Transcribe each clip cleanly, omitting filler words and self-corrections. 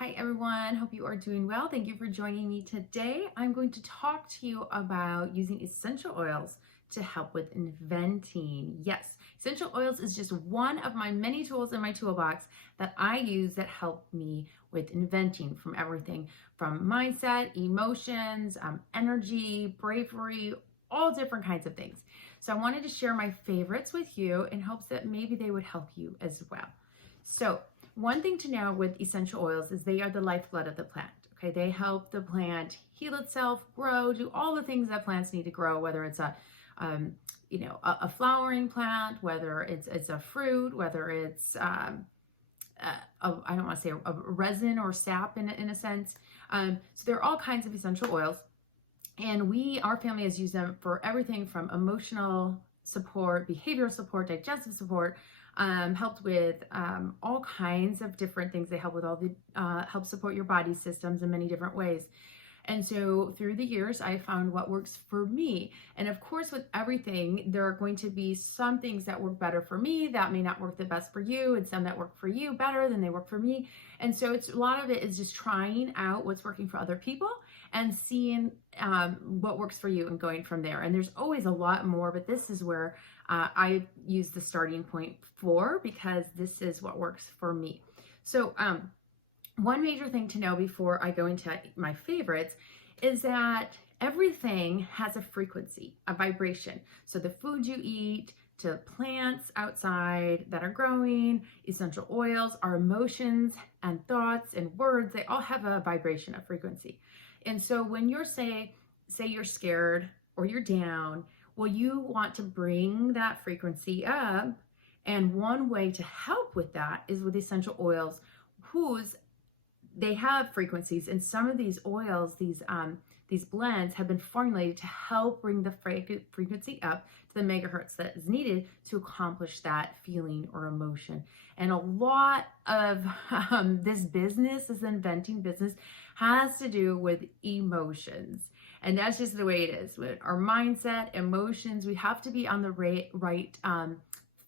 Hi everyone, hope you are doing well. Thank you for joining me today. I'm going to talk to you about using essential oils to help with inventing. Yes, essential oils is just one of my many tools in my toolbox that I use that help me with inventing, from everything from mindset, emotions, energy, bravery, all different kinds of things. So I wanted to share my favorites with you in hopes that maybe they would help you as well. So one thing to know with essential oils is they are the lifeblood of the plant. Okay, they help the plant heal itself, grow, do all the things that plants need to grow. Whether it's a flowering plant, whether it's a fruit, whether it's I don't want to say a resin or sap in a sense. So there are all kinds of essential oils, and our family has used them for everything from emotional support, behavioral support, digestive support. Helped with all kinds of different things. They help with help support your body systems in many different ways. And so through the years, I found what works for me. And of course, with everything, there are going to be some things that work better for me that may not work the best for you, and some that work for you better than they work for me. And so a lot of it is just trying out what's working for other people and seeing what works for you and going from there. And there's always a lot more, but this is where I use the starting point for, because this is what works for me. So one major thing to know before I go into my favorites is that everything has a frequency, a vibration. So the food you eat, to plants outside that are growing, essential oils, our emotions and thoughts and words, they all have a vibration, a frequency. And so when you're say you're scared or you're down, well, you want to bring that frequency up. And one way to help with that is with essential oils, they have frequencies, and some of these oils, these blends have been formulated to help bring the frequency up to the megahertz that is needed to accomplish that feeling or emotion. And a lot of this inventing business, has to do with emotions. And that's just the way it is. With our mindset, emotions, we have to be on the right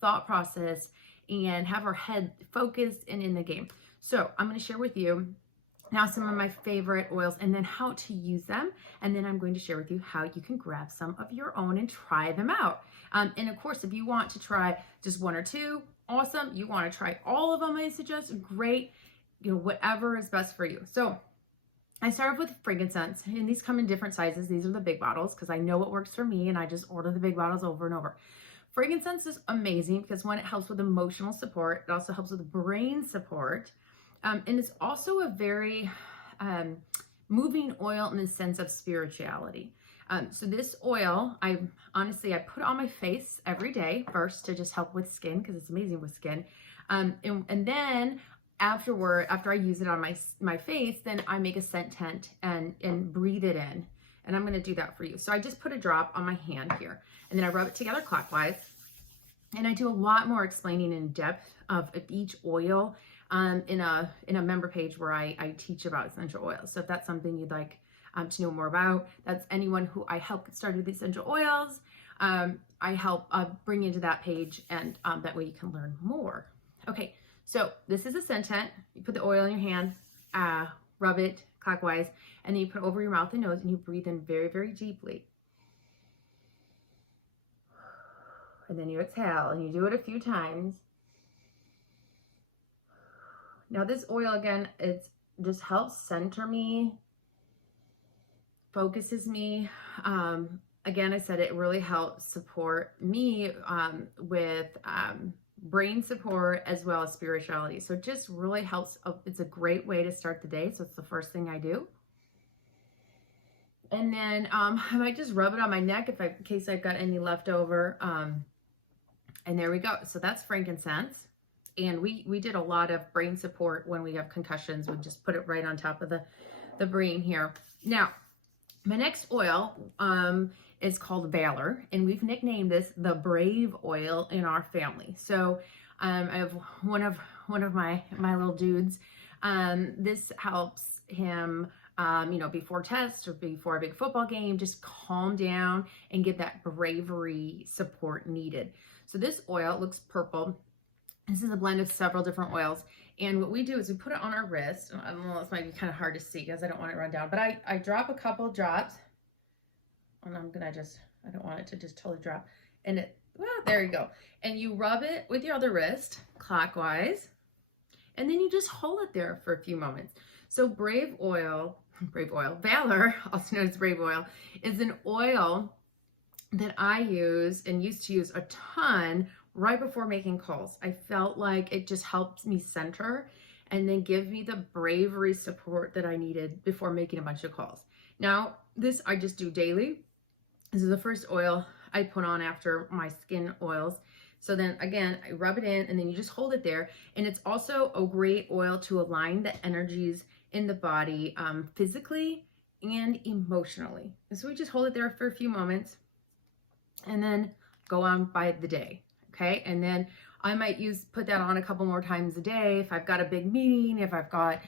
thought process and have our head focused and in the game. So I'm going to share with you now some of my favorite oils and then how to use them. And then I'm going to share with you how you can grab some of your own and try them out. And of course, if you want to try just one or two, awesome. You want to try all of them, I suggest, great. Whatever is best for you. So I start off with frankincense, and these come in different sizes. These are the big bottles because I know what works for me, and I just order the big bottles over and over. Frankincense is amazing because one, it helps with emotional support. It also helps with brain support. And it's also a very moving oil in the sense of spirituality. So this oil, I put on my face every day first to just help with skin, because it's amazing with skin. And then after I use it on my face, then I make a scent tent and breathe it in. And I'm going to do that for you. So I just put a drop on my hand here, and then I rub it together clockwise. And I do a lot more explaining in depth of each oil in a member page where I teach about essential oils. So if that's something you'd like to know more about, that's anyone who I help get started with essential oils. I help bring into that page, and that way you can learn more. Okay, so this is a scent tent. You put the oil in your hand, rub it clockwise, and then you put it over your mouth and nose, and you breathe in very, very deeply. And then you exhale, and you do it a few times. Now this oil, again, it just helps center me, focuses me. Again, I said it really helps support me with brain support as well as spirituality. So it just really helps. It's a great way to start the day. So it's the first thing I do. And then I might just rub it on my neck in case I've got any leftover. And there we go. So that's frankincense. And we did a lot of brain support when we have concussions. We just put it right on top of the brain here. Now, my next oil is called Baylor, and we've nicknamed this the brave oil in our family. So I have one of my little dudes. This helps him, before tests or before a big football game, just calm down and get that bravery support needed. So this oil looks purple. This is a blend of several different oils. And what we do is we put it on our wrist. I don't know, this might be kind of hard to see because I don't want it to run down, but I drop a couple drops. And I'm gonna I don't want it to just totally drop. And it, well, there you go. And you rub it with your other wrist clockwise. And then you just hold it there for a few moments. So Valor, also known as Brave Oil, is an oil that I use and used to use a ton right before making calls. I felt like it just helps me center and then give me the bravery support that I needed before making a bunch of calls. Now, this I just do daily. This is the first oil I put on after my skin oils. So then again, I rub it in and then you just hold it there. And it's also a great oil to align the energies in the body physically and emotionally. And so we just hold it there for a few moments and then go on by the day, okay? And then I might put that on a couple more times a day. If I've got a big meeting, if I've got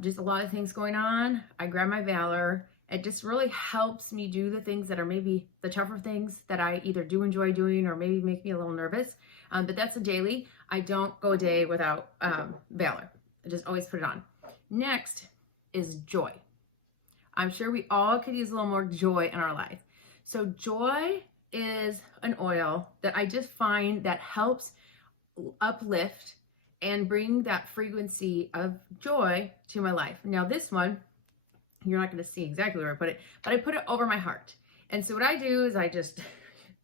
just a lot of things going on, I grab my Valor. It just really helps me do the things that are maybe the tougher things that I either do enjoy doing or maybe make me a little nervous. But that's a daily. I don't go a day without Valor. I just always put it on. Next is joy. I'm sure we all could use a little more joy in our life. So joy is an oil that I just find that helps uplift and bring that frequency of joy to my life. Now this one, you're not going to see exactly where I put it, but I put it over my heart. And so what I do is I just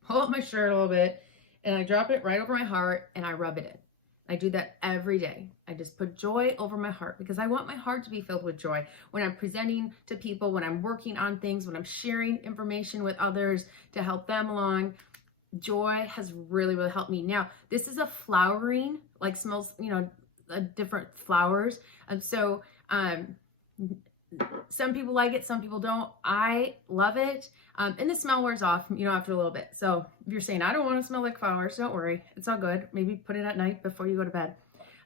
pull up my shirt a little bit and I drop it right over my heart and I rub it in. I do that every day. I just put joy over my heart because I want my heart to be filled with joy when I'm presenting to people, when I'm working on things, when I'm sharing information with others to help them along. Joy has really, really helped me. Now, this is a flowering, like smells, different flowers. Some people like it, some people don't. I love it. And the smell wears off, after a little bit. So if you're saying, I don't want to smell like flowers, don't worry. It's all good. Maybe put it at night before you go to bed.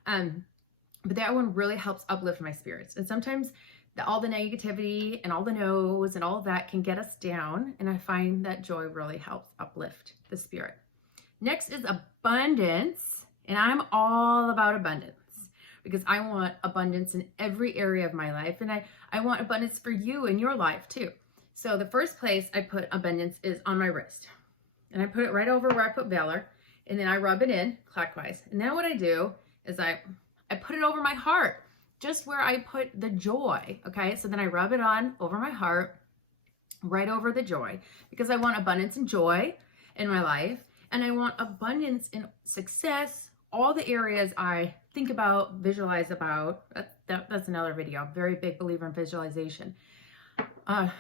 But that one really helps uplift my spirits. And sometimes all the negativity and all the no's and all of that can get us down. And I find that joy really helps uplift the spirit. Next is abundance. And I'm all about abundance, because I want abundance in every area of my life. And I want abundance for you in your life too. So the first place I put abundance is on my wrist. And I put it right over where I put Baylor. And then I rub it in clockwise. And then what I do is I put it over my heart, just where I put the joy. Okay, so then I rub it on over my heart, right over the joy, because I want abundance and joy in my life. And I want abundance in success, all the areas I think about, visualize about. That's another video. I'm a very big believer in visualization. But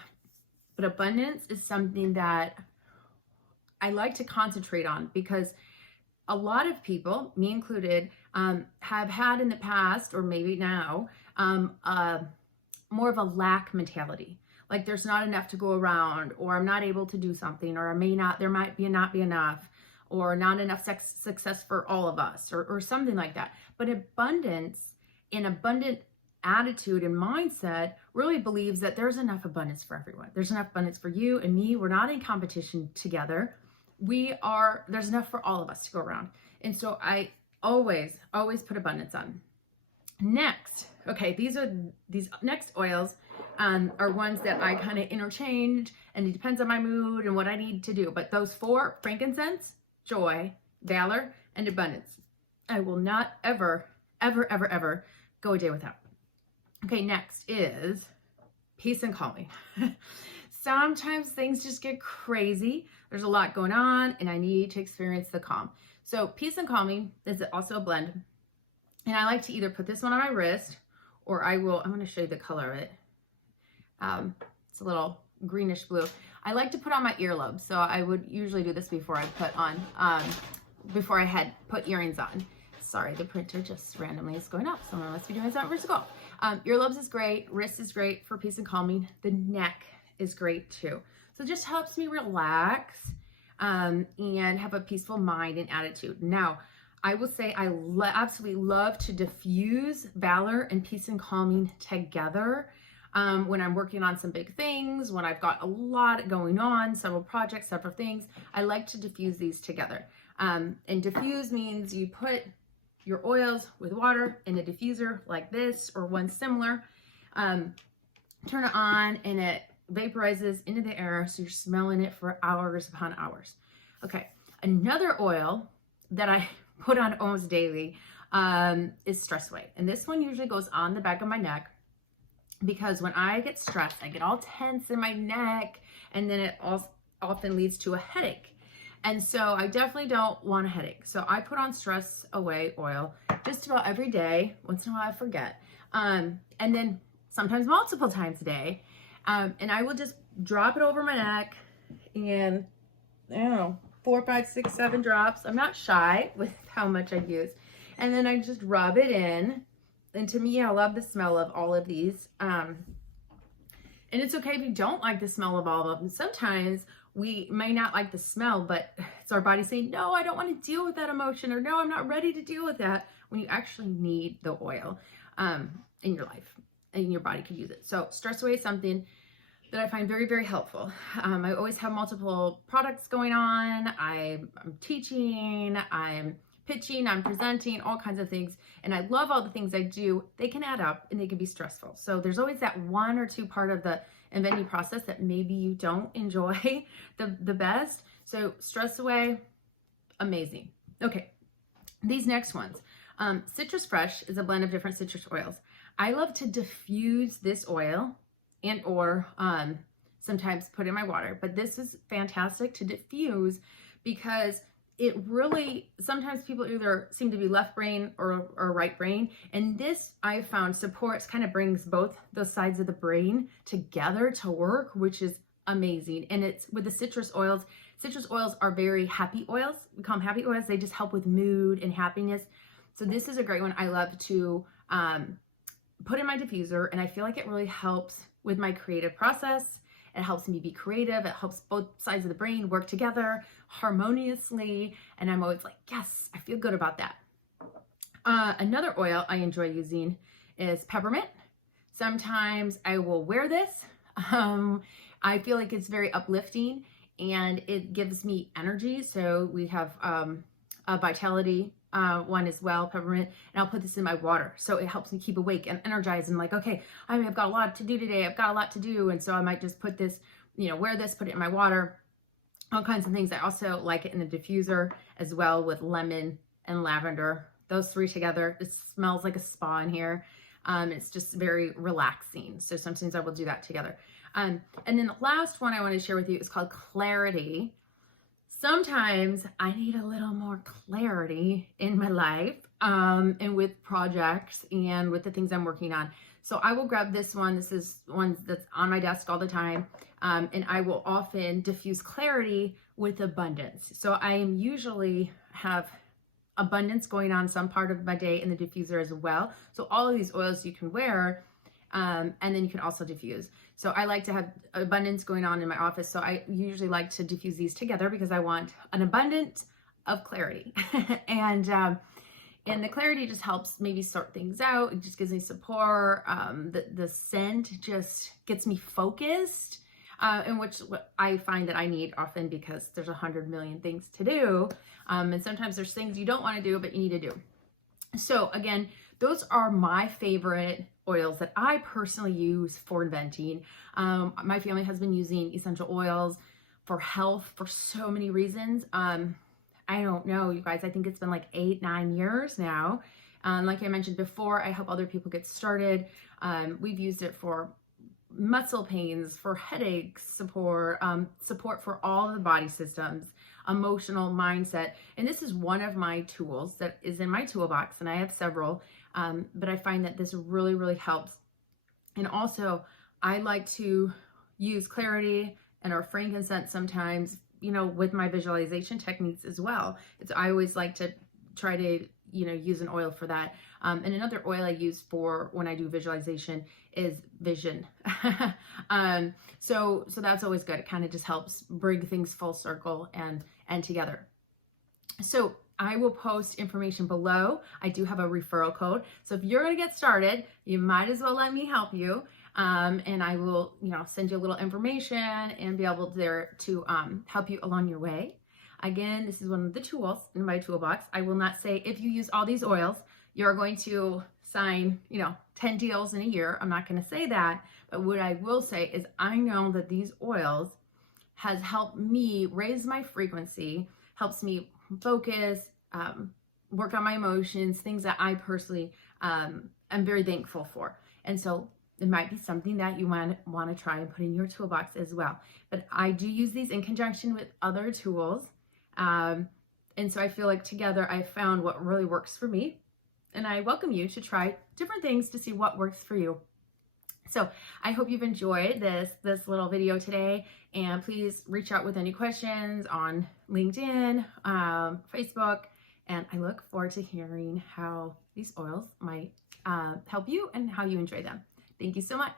abundance is something that I like to concentrate on, because a lot of people, me included, have had in the past, or maybe now, more of a lack mentality. Like there's not enough to go around, or I'm not able to do something, or there might not be enough, or not enough success for all of us, or something like that. But abundance, an abundant attitude and mindset, really believes that there's enough abundance for everyone. There's enough abundance for you and me. We're not in competition together. There's enough for all of us to go around. And so I always put abundance on. Next, okay, these next oils are ones that I kind of interchange, and it depends on my mood and what I need to do. But those four: frankincense, joy, valor, and abundance, I will not ever go a day without. Okay, next is peace and calming. Sometimes things just get crazy. There's a lot going on and I need to experience the calm. So peace and calming is also a blend. And I like to either put this one on my wrist, or I'm going to show you the color of it. It's a little greenish blue. I like to put on my earlobes. So I would usually do this before I before I had put earrings on. Sorry, the printer just randomly is going up. Someone must be doing something for school. Earlobes is great. Wrist is great for peace and calming. The neck is great too. So it just helps me relax and have a peaceful mind and attitude. Now, I will say I absolutely love to diffuse valor and peace and calming together when I'm working on some big things, when I've got a lot going on, several projects, several things. I like to diffuse these together. And diffuse means you put your oils with water in a diffuser like this or one similar. Turn it on and it vaporizes into the air, so you're smelling it for hours upon hours. Okay, another oil that I put on almost daily is Stress Away. And this one usually goes on the back of my neck because when I get stressed, I get all tense in my neck, and then it also often leads to a headache. And so I definitely don't want a headache. So I put on Stress Away oil just about every day. Once in a while I forget. And then sometimes multiple times a day. And I will just drop it over my neck and, I don't know, 4, 5, 6, 7 drops. I'm not shy with how much I use. And then I just rub it in. And to me, I love the smell of all of these. And it's okay if you don't like the smell of all of them. Sometimes we may not like the smell, but it's our body saying, no, I don't want to deal with that emotion, or no, I'm not ready to deal with that, when you actually need the oil in your life and your body could use it. So Stress Away is something that I find very, very helpful. I always have multiple products going on. I'm teaching, I'm pitching, I'm presenting, all kinds of things. And I love all the things I do. They can add up and they can be stressful. So there's always that 1 or 2 part of the inventing process that maybe you don't enjoy the best. So Stress Away, amazing. Okay, these next ones. Citrus Fresh is a blend of different citrus oils. I love to diffuse this oil and or sometimes put in my water, but this is fantastic to diffuse because it really, sometimes people either seem to be left brain or right brain. And this I found supports, kind of brings both those sides of the brain together to work, which is amazing. And it's with the citrus oils. Citrus oils are very happy oils. We call them happy oils. They just help with mood and happiness. So this is a great one I love to put in my diffuser. And I feel like it really helps with my creative process. It helps me be creative. It helps both sides of the brain work together harmoniously. And I'm always like, yes, I feel good about that. Another oil I enjoy using is Peppermint. Sometimes I will wear this. I feel like it's very uplifting and it gives me energy. So we have a Vitality one as well, Peppermint, and I'll put this in my water. So it helps me keep awake and energized and like, okay, I've got a lot to do today. I've got a lot to do. And so I might just put this, wear this, put it in my water, all kinds of things. I also like it in a diffuser as well with lemon and lavender. Those 3 together, it smells like a spa in here. It's just very relaxing. So sometimes I will do that together. And then the last one I want to share with you is called Clarity. Sometimes I need a little more clarity in my life and with projects and with the things I'm working on. So I will grab this one. This is one that's on my desk all the time. And I will often diffuse clarity with abundance. So I usually have abundance going on some part of my day in the diffuser as well. So all of these oils you can wear and then you can also diffuse. So I like to have abundance going on in my office. So I usually like to diffuse these together because I want an abundance of clarity. And the clarity just helps maybe sort things out. It just gives me support. The scent just gets me focused, in which I find that I need often because there's 100 million things to do. And sometimes there's things you don't want to do, but you need to do. So again, those are my favorite oils that I personally use for inventing. My family has been using essential oils for health for so many reasons. I don't know, you guys, I think it's been like 8, 9 years now. Like I mentioned before, I help other people get started. We've used it for muscle pains, for headaches, support for all the body systems, emotional mindset. And this is one of my tools that is in my toolbox, and I have several, but I find that this really, really helps. And also I like to use Clarity and our Frankincense sometimes, with my visualization techniques as well. I always like to try to, use an oil for that. And another oil I use for when I do visualization is Vision. So that's always good. It kind of just helps bring things full circle and together. So I will post information below. I do have a referral code. So if you're going to get started, you might as well let me help you. And I will, send you a little information and be able to help you along your way. Again, this is one of the tools in my toolbox. I will not say if you use all these oils, you're going to sign, 10 deals in a year. I'm not going to say that. But what I will say is I know that these oils has helped me raise my frequency, helps me focus, work on my emotions, things that I personally am very thankful for. And so it might be something that you want to try and put in your toolbox as well. But I do use these in conjunction with other tools. And so I feel like together I found what really works for me. And I welcome you to try different things to see what works for you. So I hope you've enjoyed this little video today, and please reach out with any questions on LinkedIn, Facebook, and I look forward to hearing how these oils might help you and how you enjoy them. Thank you so much.